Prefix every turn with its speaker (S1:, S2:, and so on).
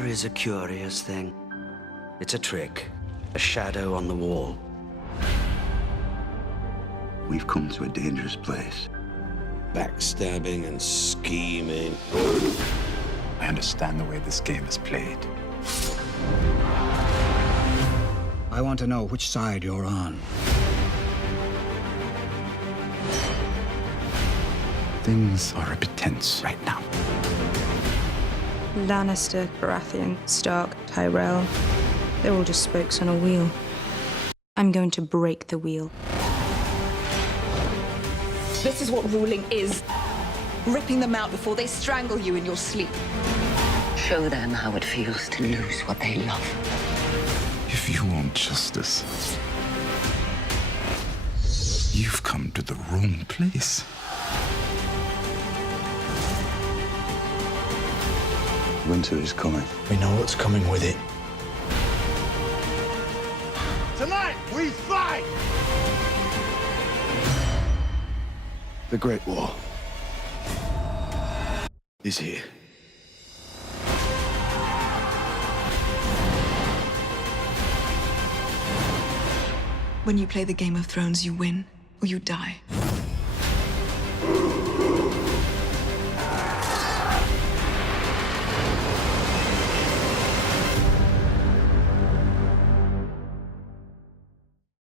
S1: Power is a curious thing. It's a trick, a shadow on the wall.
S2: We've come to a dangerous place.
S3: Backstabbing and scheming.
S4: I understand the way this game is played.
S5: I want to know which side you're on.
S4: Things are a bit tense right now.
S6: Lannister, Baratheon, Stark, Tyrell. They're all just spokes on a wheel. I'm going to break the wheel.
S7: This is what ruling is. Ripping them out before they strangle you in your sleep.
S8: Show them how it feels to lose what they love.
S4: If you want justice, you've come to the wrong place.
S2: Winter is coming.
S5: We know what's coming with it.
S3: Tonight, we fight!
S2: The Great War is here.
S7: When you play the Game of Thrones, you win or you die.